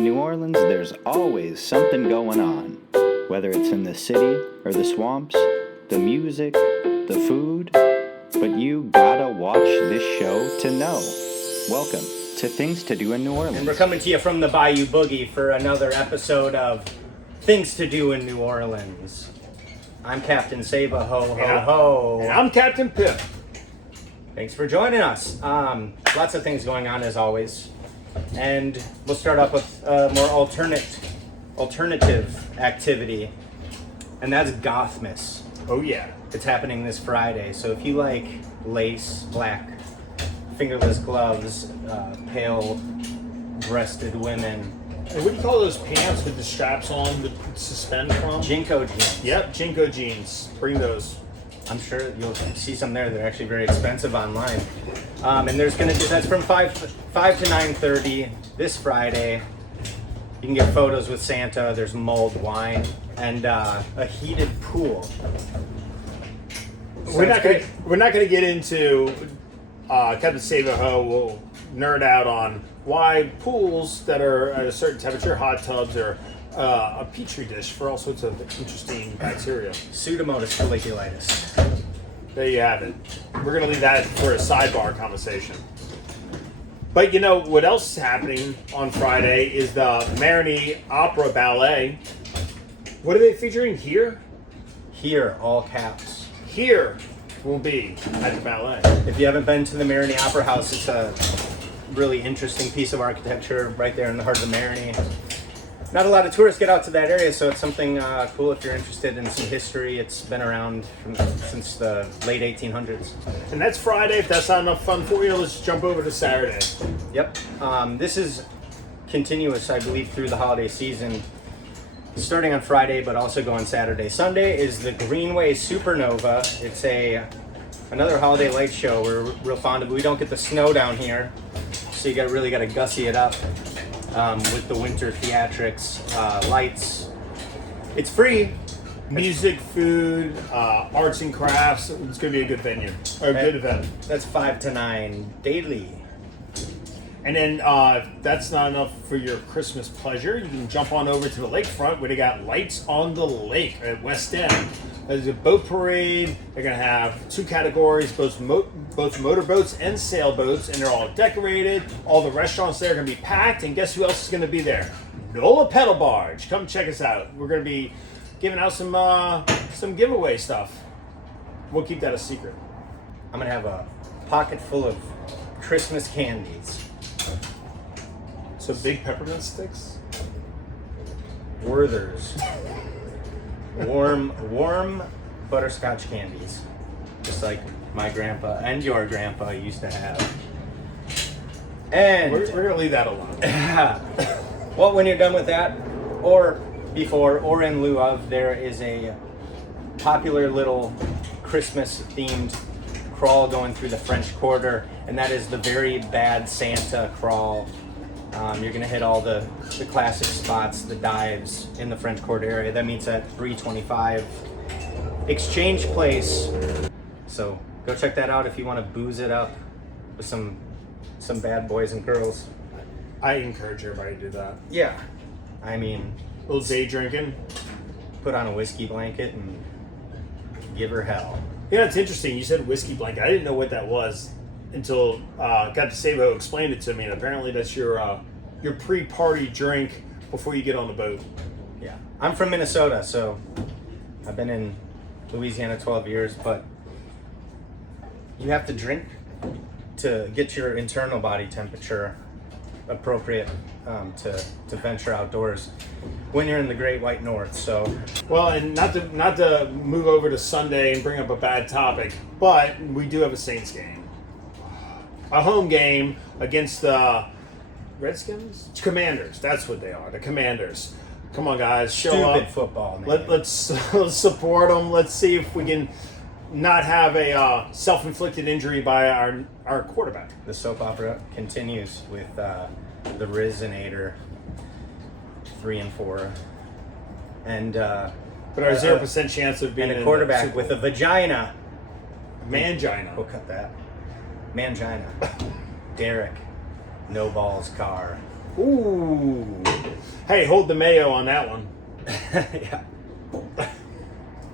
In New Orleans, there's always something going on. Whether it's in the city or the swamps, the music, the food. But you gotta watch this show to know. Welcome to Things to Do in New Orleans. And we're coming to you from the Bayou Boogie for another episode of Things to Do in New Orleans. I'm Captain Saba, ho, ho, ho. And I'm Captain Pip. Thanks for joining us. Lots of things going on as always. And we'll start off with more alternative activity. And that's Gothmas. Oh yeah. It's happening this Friday. So if you like lace, black, fingerless gloves, pale-breasted women. And what do you call those pants with the straps on that suspend from? Jinko jeans. Yep, Jinko jeans. Bring those. I'm sure you'll see some there. They're actually very expensive online. And there's gonna be, that's from 5 to 9:30 this Friday. You can get photos with Santa. There's mulled wine and a heated pool. We're not gonna get into Captain Saba Ho will nerd out on why pools that are at a certain temperature, hot tubs, are a petri dish for all sorts of interesting bacteria. Pseudomonas folliculitis. There you have it. We're gonna leave that for a sidebar conversation. But you know what else is happening on Friday is the Marigny Opera Ballet. What are they featuring here? Here, all caps. Here will be at the ballet. If you haven't been to the Marigny Opera House, it's a really interesting piece of architecture right there in the heart of the Marigny. Not a lot of tourists get out to that area, so it's something cool if you're interested in some history. It's been around since the late 1800s. And that's Friday. If that's not enough fun for you, let's jump over to Saturday. Yep. This is continuous, I believe, through the holiday season, starting on Friday, but also going Saturday. Sunday is the Greenway Supernova. It's another holiday light show. We're real fond of it. We don't get the snow down here, so you really got to gussy it up with the winter theatrics, lights. It's free. Music, food, arts and crafts. It's going to be a good venue, or a good event. That's 5 to 9 daily. And then if that's not enough for your Christmas pleasure, you can jump on over to the lakefront where they got Lights on the Lake at West End. There's a boat parade. They're going to have 2 categories, both motorboats and sailboats, and they're all decorated. All the restaurants there are going to be packed, and guess who else is going to be there? Nola Pedal Barge. Come check us out. We're going to be giving out some giveaway stuff. We'll keep that a secret. I'm going to have a pocket full of Christmas candies. So big peppermint sticks? Werther's. Warm butterscotch candies. Just like my grandpa and your grandpa used to have. And We're going to leave that alone. Well, when you're done with that, or before, or in lieu of, there is a popular little Christmas-themed crawl going through the French Quarter, and that is the Very Bad Santa crawl. You're going to hit all the classic spots, the dives in the French Quarter area. That meets at 325 Exchange Place. So go check that out if you want to booze it up with some bad boys and girls. I encourage everybody to do that. Yeah. I mean, A little day drinking. put on a whiskey blanket and give her hell. Yeah, it's interesting. You said whiskey blanket. I didn't know what that was until Captain Saba explained it to me. And apparently, that's your pre-party drink before you get on the boat. Yeah. I'm from Minnesota, so I've been in Louisiana 12 years, but you have to drink to get your internal body temperature appropriate to venture outdoors when you're in the Great White North. So, Well, and not to move over to Sunday and bring up a bad topic, but we do have a Saints game, a home game against the Redskins, Commanders. That's what they are, the Commanders. Come on, guys, show stupid up. football, man. Let's support them. Let's see if we can not have a self-inflicted injury by our quarterback. The soap opera continues with the Rizinator 3 and 4, and But our 0% chance of being and a in quarterback the Super with a Bowl. vagina. Mangina. We'll cut that. Mangina. Derek. No balls Carr. Ooh. Hey, hold the mayo on that one. Yeah.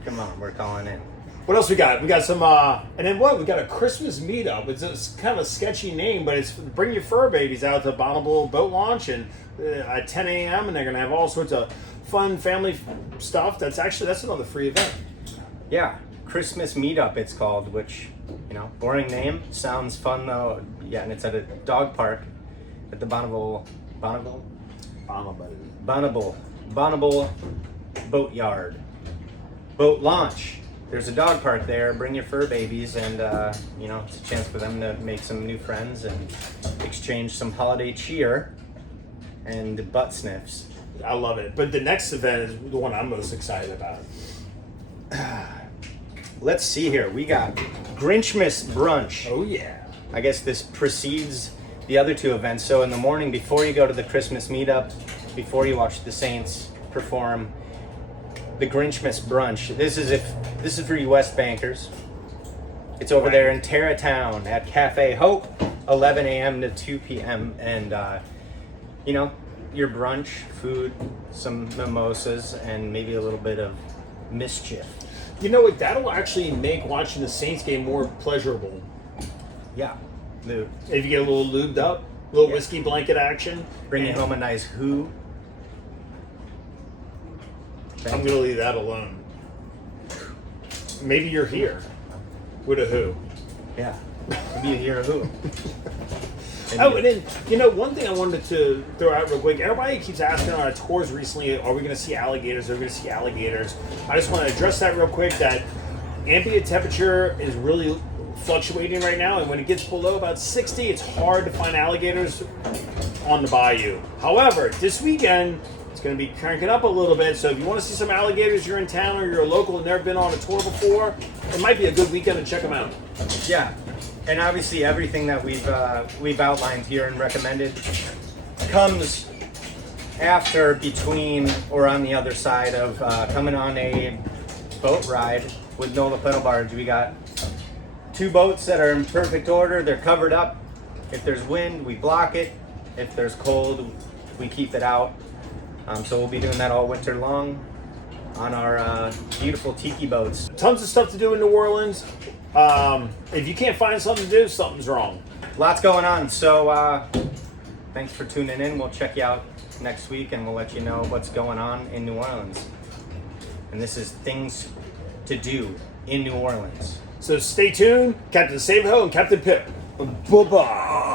Come on, we're calling in. What else we got? We got some, and then what? We got a Christmas meetup. It's kind of a sketchy name, but it's bring your fur babies out to Bonneville boat launch and at 10 a.m. and they're gonna have all sorts of fun family stuff. That's another free event. Yeah, Christmas meetup it's called, which, boring name, sounds fun though. Yeah, and it's at a dog park at the Bonneville boat yard. Boat launch. There's a dog park there. Bring your fur babies, and it's a chance for them to make some new friends and exchange some holiday cheer and butt sniffs. I love it. But the next event is the one I'm most excited about. Let's see here. We got Grinchmas brunch. Oh yeah. I guess this precedes the other two events. So in the morning, before you go to the Christmas meetup, before you watch the Saints perform, the Grinchmas brunch. This is for you West Bankers. It's over there in Tarrytown at Cafe Hope, 11 a.m. to 2 p.m. And your brunch, food, some mimosas, and maybe a little bit of mischief. You know what? That'll actually make watching the Saints game more pleasurable. Yeah. If you get a little lubed up, a little whiskey blanket action. Bring home a nice who. I'm going to leave that alone. Maybe you're here with a who. Yeah. Maybe you hear a who. And then, one thing I wanted to throw out real quick. Everybody keeps asking on our tours recently, are we going to see alligators? Are we going to see alligators? I just want to address that real quick, that ambient temperature is really fluctuating right now, and when it gets below about 60, it's hard to find alligators on the bayou. However, this weekend, it's going to be cranking up a little bit, so if you want to see some alligators, you're in town or you're a local and never been on a tour before, it might be a good weekend to check them out. Yeah, and obviously everything that we've outlined here and recommended comes after, between, or on the other side of coming on a boat ride with NOLA Pedal Barge. We got 2 boats that are in perfect order. They're covered up. If there's wind, we block it. If there's cold, we keep it out. So we'll be doing that all winter long on our beautiful tiki boats. Tons of stuff to do in New Orleans. If you can't find something to do, something's wrong. Lots going on. So thanks for tuning in. We'll check you out next week, and we'll let you know what's going on in New Orleans. And this is Things to Do in New Orleans. So stay tuned. Captain Saveho and Captain Pip. Bye-bye.